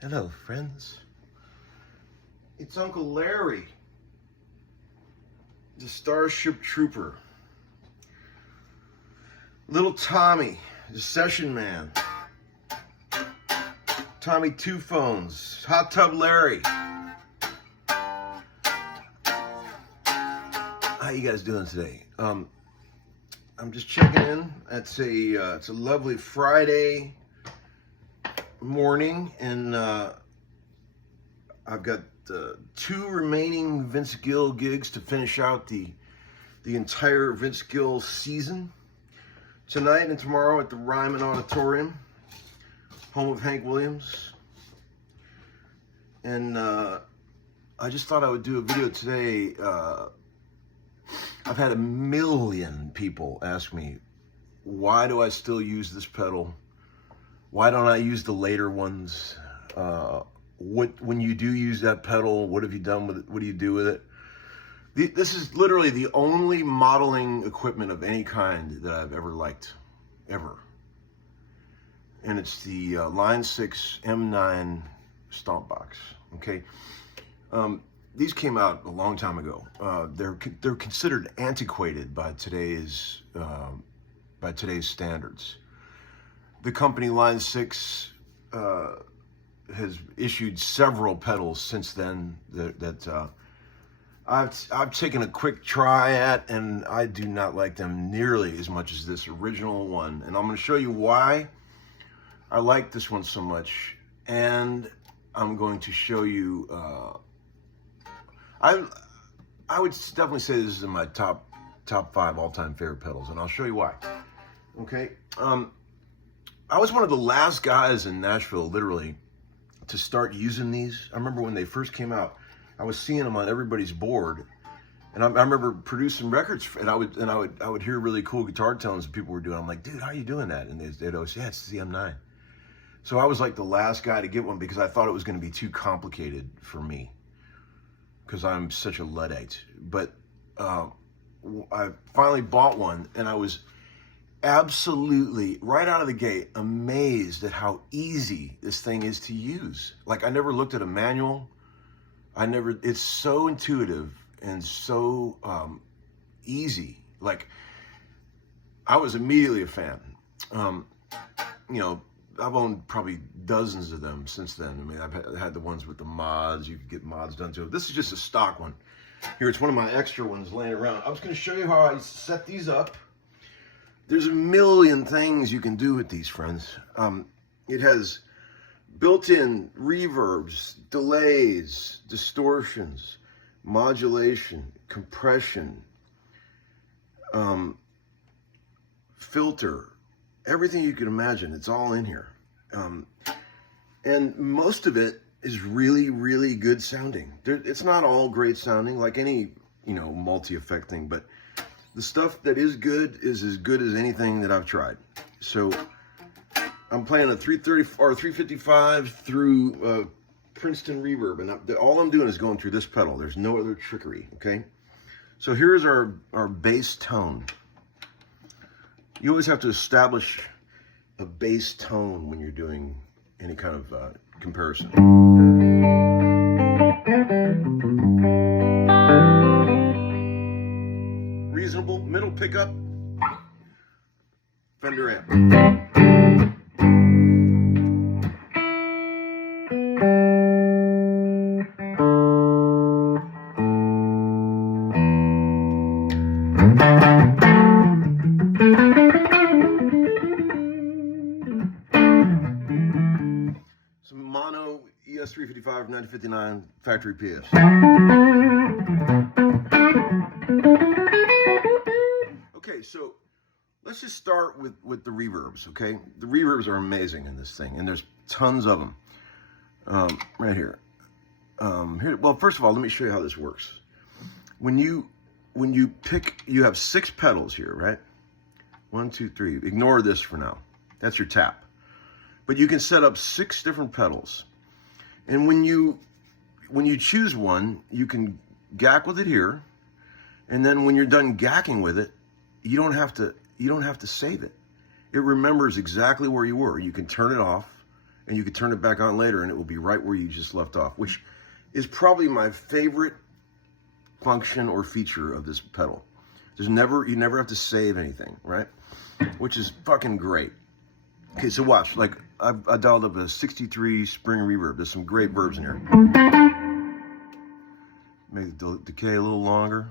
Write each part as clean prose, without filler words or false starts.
Hello, friends. It's Uncle Larry, the Starship Trooper. Little Tommy, the Session Man. Tommy Two Phones, Hot Tub Larry. How you guys doing today? I'm just checking in. It's a lovely Friday morning, and I've got 2 remaining Vince Gill gigs to finish out the entire Vince Gill season. Tonight and tomorrow at the Ryman Auditorium, home of Hank Williams. And I just thought I would do a video today. I've had a million people ask me, why do I still use this pedal? Why don't I use the later ones? When you do use that pedal, what have you done with it? What do you do with it? This is literally the only modeling equipment of any kind that I've ever liked, ever. And it's the Line 6 M9 Stomp Box, okay? These came out a long time ago. They're considered antiquated by today's standards. The company Line 6 has issued several pedals since then that I've taken a quick try at, and I do not like them nearly as much as this original one. And I'm going to show you why I like this one so much, and I'm going to show you. I would definitely say this is in my top 5 all-time favorite pedals, and I'll show you why. Okay. I was one of the last guys in Nashville, literally, to start using these. I remember when they first came out, I was seeing them on everybody's board, and I remember producing records, and I would hear really cool guitar tones that people were doing. I'm like, dude, how are you doing that? And they'd always say, yeah, it's the M9. So I was like the last guy to get one because I thought it was going to be too complicated for me, because I'm such a Luddite. But I finally bought one, and I was absolutely, right out of the gate, amazed at how easy this thing is to use. Like, I never looked at a manual. It's so intuitive and so easy. Like, I was immediately a fan. You know, I've owned probably dozens of them since then. I mean, I've had the ones with the mods. You could get mods done to it. This is just a stock one. Here, it's one of my extra ones laying around. I was going to show you how I set these up. There's a million things you can do with these, friends. It has built-in reverbs, delays, distortions, modulation, compression, filter, everything you can imagine. It's all in here. And most of it is really, really good sounding. It's not all great sounding, like any, multi-effect thing, but the stuff that is good is as good as anything that I've tried. So I'm playing a 330 or 355 through Princeton Reverb, and all I'm doing is going through this pedal. There's no other trickery, okay? So here's our bass tone. You always have to establish a bass tone when you're doing any kind of comparison. Reasonable middle pickup, Fender amp. Some mono ES355 959 factory PS. Okay, so let's just start with the reverbs, okay? The reverbs are amazing in this thing, and there's tons of them. Right here. Well, first of all, let me show you how this works. When you pick, you have 6 pedals here, right? 1, 2, 3. Ignore this for now. That's your tap. But you can set up 6 different pedals. And when you choose one, you can gack with it here. And then when you're done gacking with it, you don't have to save it. It remembers exactly where you were. You can turn it off and you can turn it back on later and it will be right where you just left off, which is probably my favorite function or feature of this pedal. You never have to save anything, right? Which is fucking great. Okay, so watch, like I dialed up a 63 spring reverb. There's some great verbs in here. Make the decay a little longer.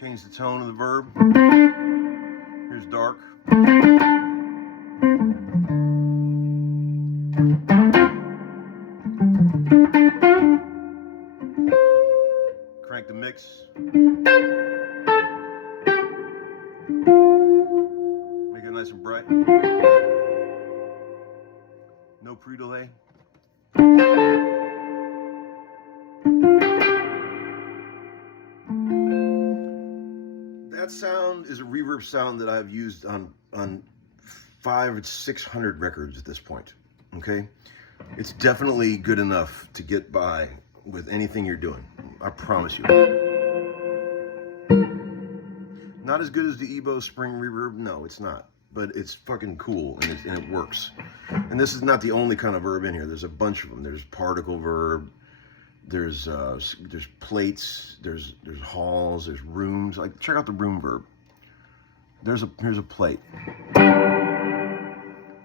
Change the tone of the verb. Here's dark. Crank the mix. Make it nice and bright. No pre-delay. That sound is a reverb sound that I've used on 500 or 600 records at this point. Okay, it's definitely good enough to get by with anything you're doing. I promise you. Not as good as the Ebo spring reverb. No, it's not. But it's fucking cool and it works. And this is not the only kind of verb in here. There's a bunch of them. There's particle verb. There's plates, there's halls, there's rooms. Like, check out the room verb. Here's a plate.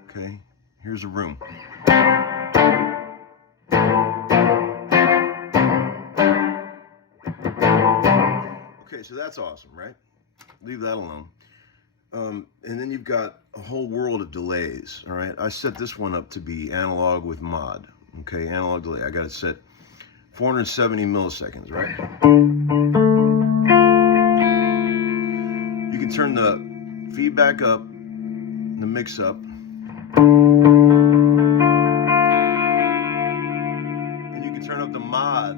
Okay, here's a room. Okay, so that's awesome, right? Leave that alone. And then you've got a whole world of delays. All right, I set this one up to be analog with mod. Okay, analog delay. I got it set 470 milliseconds, right? You can turn the feedback up, the mix up, and you can turn up the mod.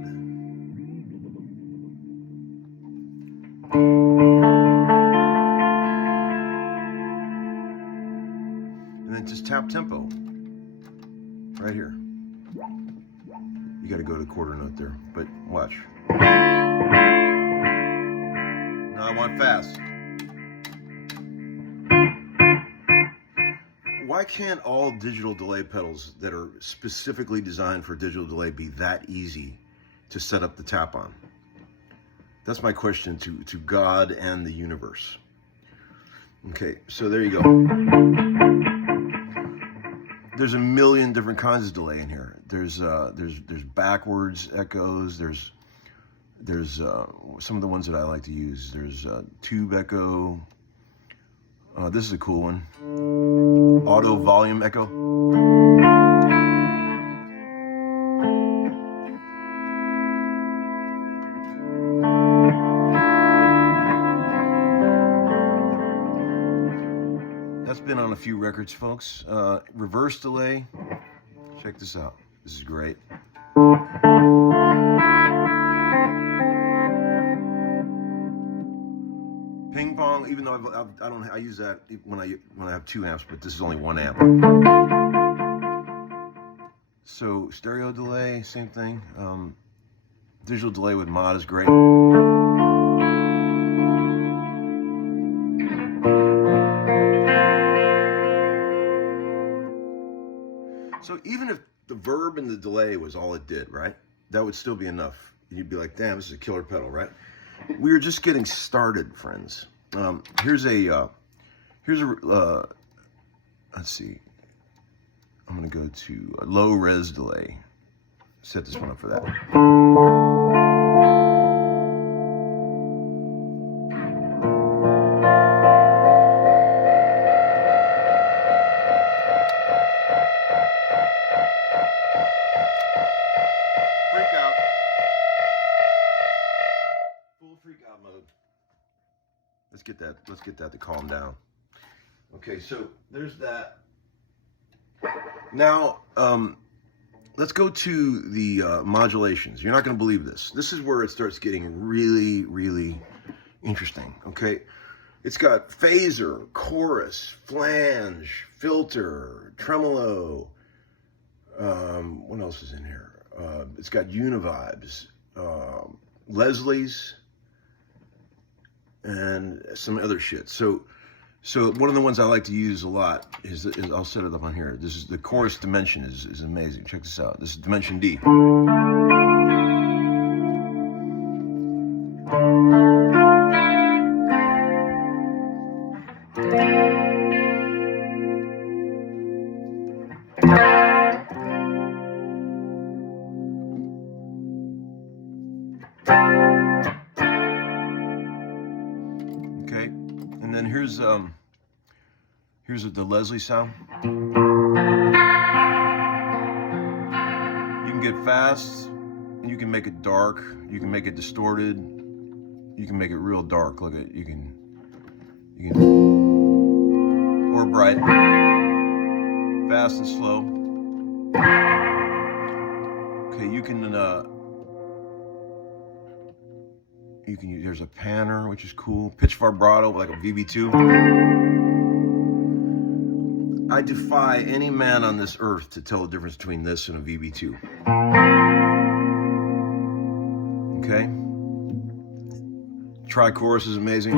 And then just tap tempo right here. You got to go to the quarter note there, but watch. Now I want fast. Why can't all digital delay pedals that are specifically designed for digital delay be that easy to set up the tap on? That's my question to God and the universe. Okay, so there you go. There's a million different kinds of delay in here. There's backwards echoes. There's some of the ones that I like to use. There's tube echo. This is a cool one. Auto volume echo. That's been on a few records, folks. Reverse delay. Check this out. This is great. Ping pong, even though I use that when I have 2 amps, but this is only 1 amp. So stereo delay, same thing. Digital delay with mod is great. So even if the verb and the delay was all it did, right? That would still be enough. You'd be like, damn, this is a killer pedal, right? We are just getting started, friends. Here's a let's see. I'm gonna go to a low res delay. Set this one up for that. Let's get that to calm down. Okay, so there's that. Now, let's go to the modulations. You're not going to believe this. This is where it starts getting really, really interesting. Okay, it's got phaser, chorus, flange, filter, tremolo. What else is in here? It's got univibes, Leslie's, and some other shit. So So one of the ones I like to use a lot is I'll set it up on here. This is the chorus dimension is amazing. Check this out. This is dimension D. Okay, and then here's the Leslie sound. You can get fast, and you can make it dark. You can make it distorted. You can make it real dark. Look at you can or bright, fast and slow. Okay, you can use, there's a panner, which is cool. Pitch vibrato, like a VB2. I defy any man on this earth to tell the difference between this and a VB2. Okay? Tri-chorus is amazing.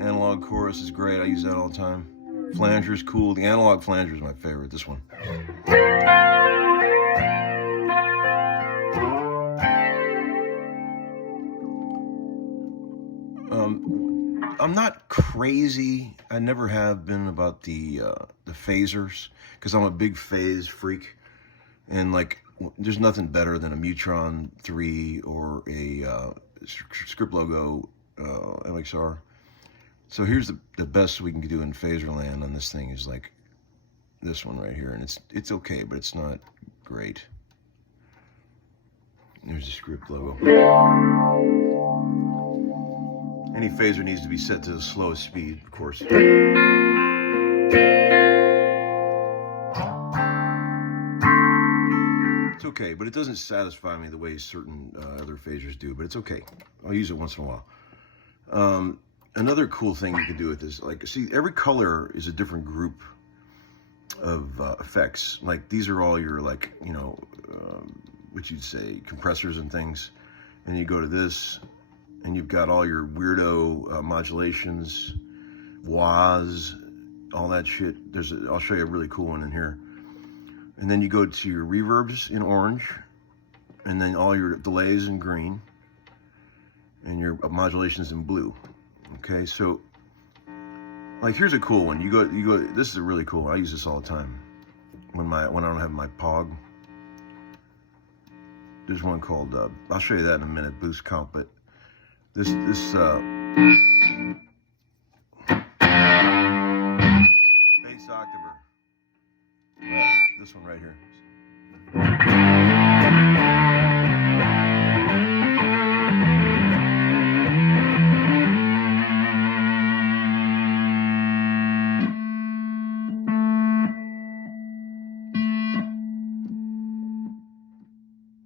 Analog chorus is great. I use that all the time. Flanger is cool. The analog flanger is my favorite. This one. I'm not crazy. I never have been about the phasers, because I'm a big phase freak, and like there's nothing better than a Mutron 3 or a script logo LXR. So here's the best we can do in phaser land on this thing is like this one right here, and it's okay, but it's not great. There's the script logo. Any phaser needs to be set to the slowest speed, of course. It's okay, but it doesn't satisfy me the way certain other phasers do, but it's okay. I'll use it once in a while. Another cool thing you can do with this, like, see, every color is a different group of effects. Like, these are all your, like, you know, what you'd say, compressors and things. And you go to this, and you've got all your weirdo modulations, wahs, all that shit. I'll show you a really cool one in here. And then you go to your reverbs in orange, and then all your delays in green, and your modulations in blue. Okay, so like here's a cool one. You go. This is a really cool one. I use this all the time when I don't have my POG. There's one called I'll show you that in a minute. Boost comp, but this bass octaver. This one right here.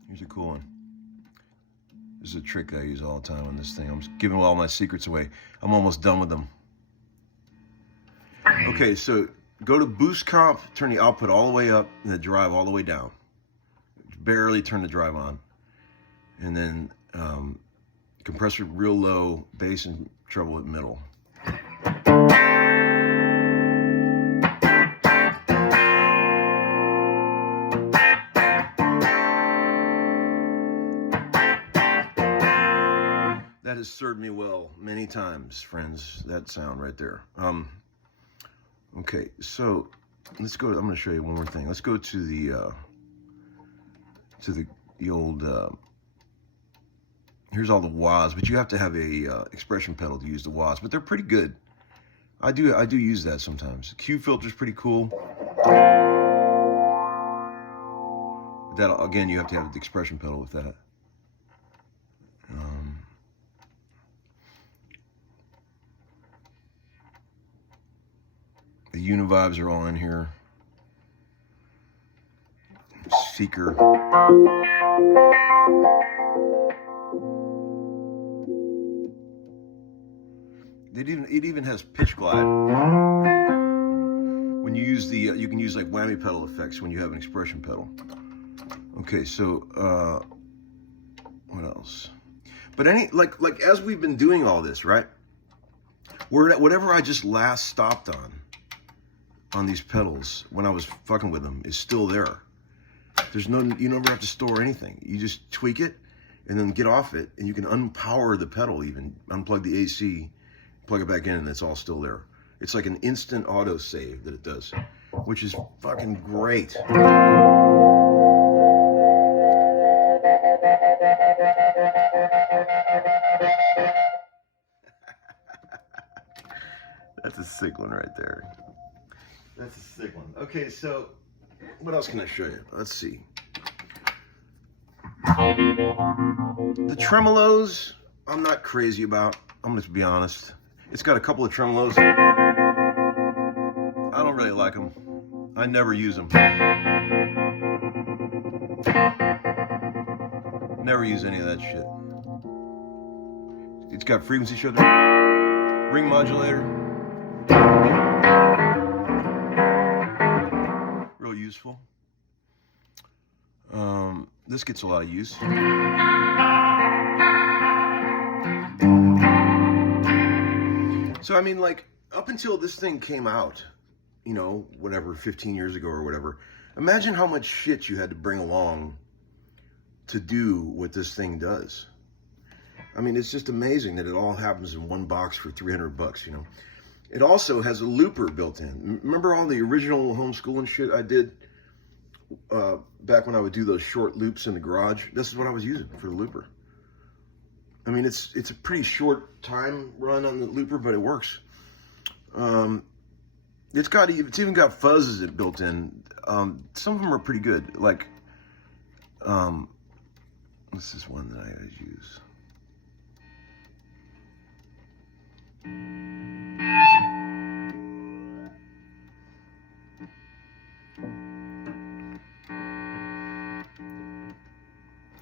Here's a cool one. This is a trick I use all the time on this thing. I'm giving all my secrets away. I'm almost done with them. Okay, so go to boost comp, turn the output all the way up and the drive all the way down. Barely turn the drive on. And then compressor real low, bass and treble at middle. That has served me well many times, friends. That sound right there. Okay, so let's go. I'm going to show you one more thing. Let's go to the old. Here's all the wahs, but you have to have a expression pedal to use the wahs. But they're pretty good. I do use that sometimes. Q filter's pretty cool. That again, you have to have the expression pedal with that. The univibes are all in here. Seeker. It even has pitch glide. When you use the, you can use like whammy pedal effects when you have an expression pedal. Okay, so What else? But like as we've been doing all this, right? Whatever I just last stopped on these pedals when I was fucking with them is still there. There's no, you never have to store anything. You just tweak it and then get off it, and you can unpower the pedal, even unplug the AC, plug it back in, and it's all still there. It's like an instant auto save that it does, which is fucking great. That's a sick one right there. That's a sick one. Okay, so what else can I show you? Let's see. The tremolos, I'm not crazy about. I'm gonna be honest. It's got a couple of tremolos. I don't really like them. I never use them. Never use any of that shit. It's got frequency shifter, ring modulator. Real useful. This gets a lot of use. So I mean, like, up until this thing came out, you know, whatever, 15 years ago or whatever, imagine how much shit you had to bring along to do what this thing does. I mean, it's just amazing that it all happens in one box for $300, you know. It also has a looper built in. Remember all the original homeschooling shit I did back when I would do those short loops in the garage? This is what I was using for the looper. I mean, it's a pretty short time run on the looper, but it works. It's even got fuzzes it built in. Some of them are pretty good. Like, this is one that I always use.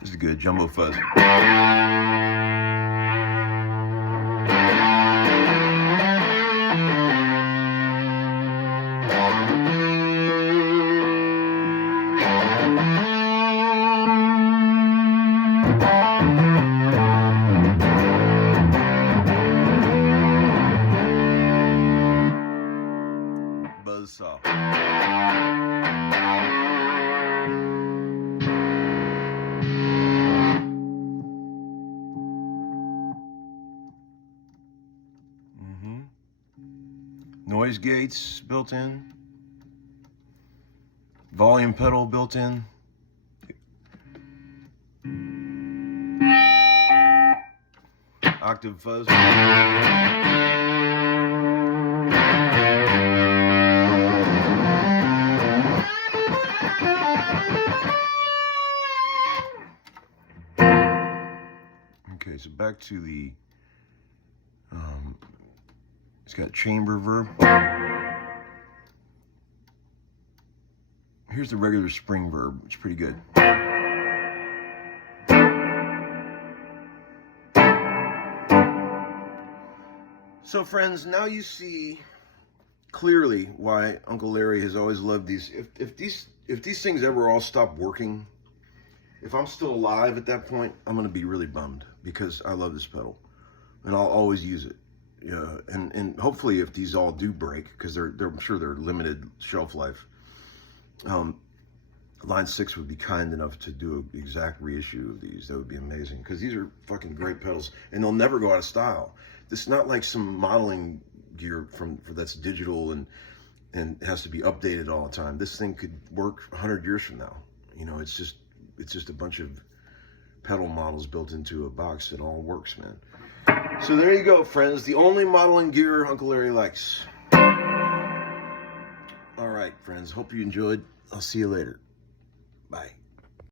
This is good, jumbo fuzz. Buzzsaw. Noise gates built in. Volume pedal built in. Octave fuzz. Okay, so back to the it's got chamber verb. Here's the regular spring verb, which is pretty good. So friends, now you see clearly why Uncle Larry has always loved these. If these things ever all stop working, if I'm still alive at that point, I'm gonna be really bummed, because I love this pedal and I'll always use it. Yeah, and hopefully if these all do break, because I'm sure they're limited shelf life, Line 6 would be kind enough to do an exact reissue of these. That would be amazing, because these are fucking great pedals and they'll never go out of style. This is not like some modeling gear that's digital and has to be updated all the time. This thing could work 100 years from now. You know, it's just a bunch of pedal models built into a box that all works, man. So there you go, friends. The only modeling gear Uncle Larry likes. All right, friends. Hope you enjoyed. I'll see you later. Bye.